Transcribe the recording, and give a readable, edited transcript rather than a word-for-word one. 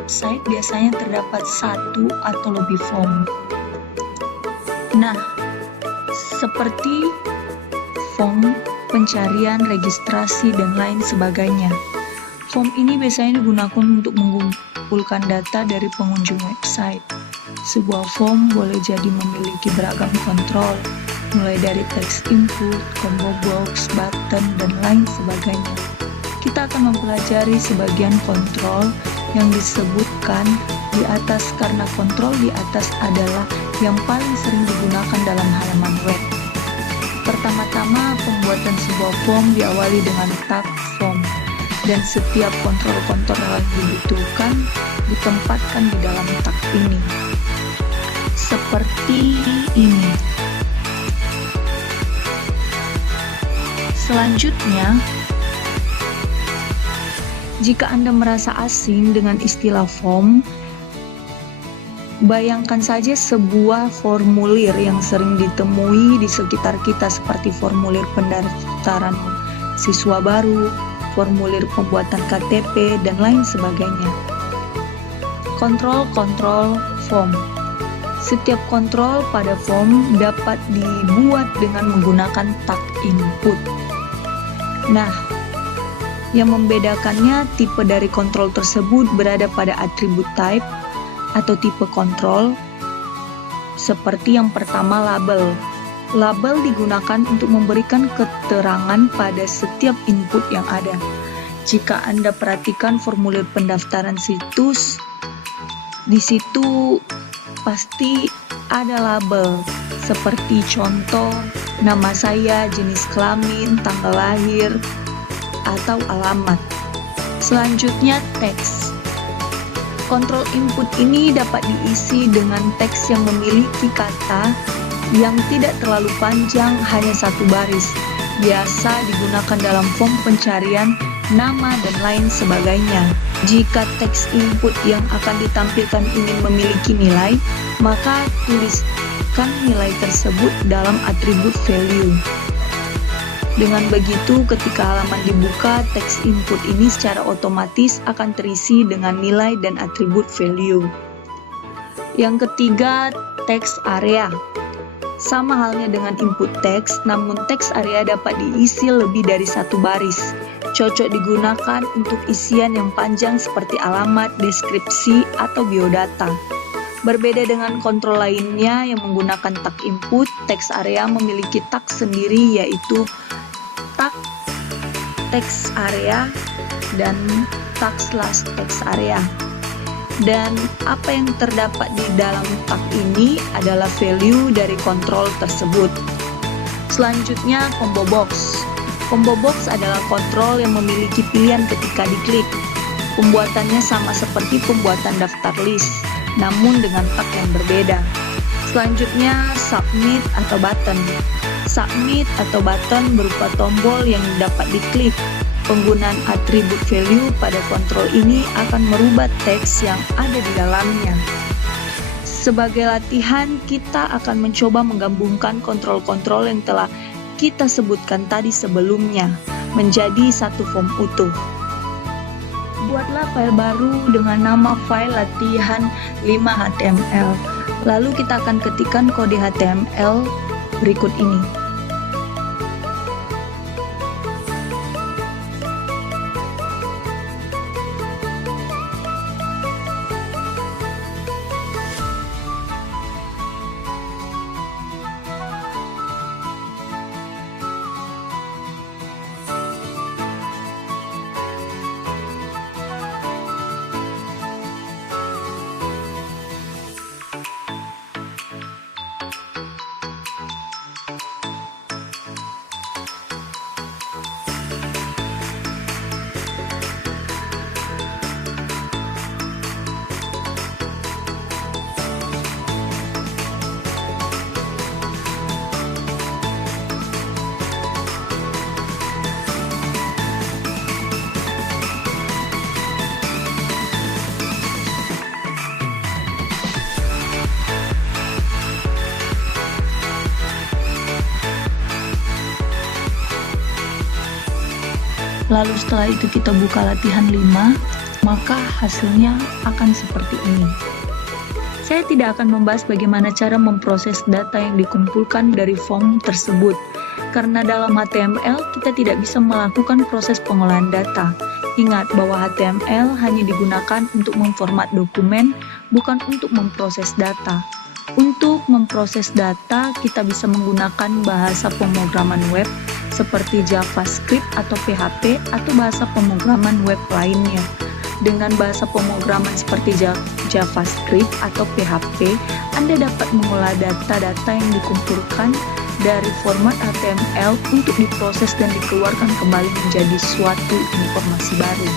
website biasanya terdapat satu atau lebih form. Nah, seperti form pencarian, registrasi, dan lain sebagainya. Form ini biasanya digunakan untuk mengumpulkan data dari pengunjung website. Sebuah form boleh jadi memiliki beragam kontrol, mulai dari text input, combo box, button, dan lain sebagainya. Kita akan mempelajari sebagian kontrol yang disebutkan di atas karena kontrol di atas adalah yang paling sering digunakan dalam halaman web. Pertama-tama, pembuatan sebuah form diawali dengan tag form, dan setiap kontrol-kontrol yang dibutuhkan ditempatkan di dalam tag ini. Seperti ini. Selanjutnya, jika Anda merasa asing dengan istilah form, bayangkan saja sebuah formulir yang sering ditemui di sekitar kita seperti formulir pendaftaran siswa baru, formulir pembuatan KTP, dan lain sebagainya. Kontrol-kontrol form. Setiap kontrol pada form dapat dibuat dengan menggunakan tag input. Nah, yang membedakannya tipe dari kontrol tersebut berada pada atribut type atau tipe kontrol. Seperti yang pertama, label. Label digunakan untuk memberikan keterangan pada setiap input yang ada. Jika Anda perhatikan formulir pendaftaran situs, di situ pasti ada label seperti contoh nama saya, jenis kelamin, tanggal lahir, atau alamat. Selanjutnya, teks. Kontrol input ini dapat diisi dengan teks yang memiliki kata yang tidak terlalu panjang, hanya satu baris. Biasa digunakan dalam form pencarian nama dan lain sebagainya. Jika teks input yang akan ditampilkan ingin memiliki nilai, maka tuliskan nilai tersebut dalam atribut value. Dengan begitu, ketika halaman dibuka, teks input ini secara otomatis akan terisi dengan nilai dan atribut value. Yang ketiga, teks area. Sama halnya dengan input teks, namun teks area dapat diisi lebih dari satu baris. Cocok digunakan untuk isian yang panjang seperti alamat, deskripsi, atau biodata. Berbeda dengan kontrol lainnya yang menggunakan tag input, teks area memiliki tag sendiri, yaitu tag teks area dan tag slash teks area. Dan apa yang terdapat di dalam tag ini adalah value dari kontrol tersebut. Selanjutnya, combo box. Combo box adalah kontrol yang memiliki pilihan ketika diklik. Pembuatannya sama seperti pembuatan daftar list, namun dengan tag yang berbeda. Selanjutnya, submit atau button. Submit atau button berupa tombol yang dapat diklik. Penggunaan atribut value pada kontrol ini akan merubah teks yang ada di dalamnya. Sebagai latihan, kita akan mencoba menggabungkan kontrol-kontrol yang telah kita sebutkan tadi sebelumnya menjadi satu form utuh. Buatlah file baru dengan nama file latihan 5HTML. Lalu kita akan ketikkan kode HTML berikut ini. Lalu setelah itu kita buka latihan 5, maka hasilnya akan seperti ini. Saya tidak akan membahas bagaimana cara memproses data yang dikumpulkan dari form tersebut, karena dalam HTML kita tidak bisa melakukan proses pengolahan data. Ingat bahwa HTML hanya digunakan untuk memformat dokumen, bukan untuk memproses data. Untuk memproses data, kita bisa menggunakan bahasa pemrograman web seperti JavaScript atau PHP atau bahasa pemrograman web lainnya. Dengan bahasa pemrograman seperti JavaScript atau PHP, Anda dapat mengolah data-data yang dikumpulkan dari format HTML untuk diproses dan dikeluarkan kembali menjadi suatu informasi baru.